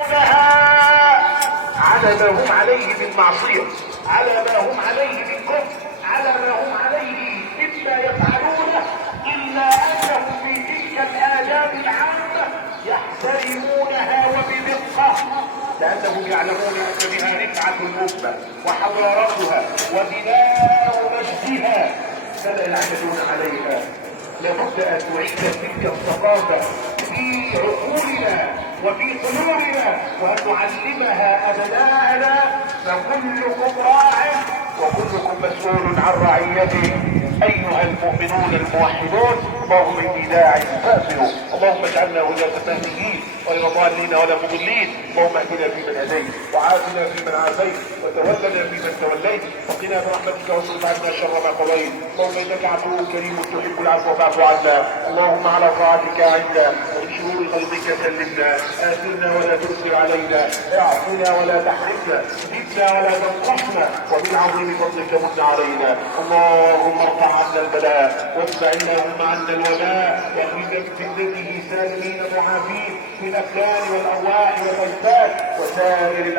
على ما هم عليه بالمعصية، على ما هم عليه بالكفر، على ما هم عليه مما يفعلونه، إلا أنهم في تلك الآداب العامة يحترمونها وبدقة، لأنهم يعلمون أن بها رفعة الأمة وحضارتها وبناء مجدها، فلا يعتدون عليها. لابد ان نعيد تلك الثقافه في عقولنا وفي قلوبنا، وان نعلمها ابناءنا، فكلكم راع وكلكم مسؤول عن رعيته. ايها المؤمنون الموحدون، اللهم اني داع فاسر، اللهم اجعلنا هداة مهديين غير ضالين ولا مضلين، اللهم اهدنا فيمن هديت وعافنا فيمن عافيت وتولنا فيمن توليت، وقنا برحمتك واصرف عنا شر ما قضيت، اللهم انك عفو كريم تحب العفو فاعف عنا، اللهم على طاعتك عنا ومن شرور خلقك سلمنا، اثرنا ولا تؤثر علينا، اعفنا ولا تحرمنا، زدنا ولا تنقصنا، ومن عظيم فضلك من علينا، اللهم ارفع عنا البلاء وادفع اللهم عنا الوباء، واخرجنا من فتنته سالمين معافين في الابدان والارواح والاجساد وسائر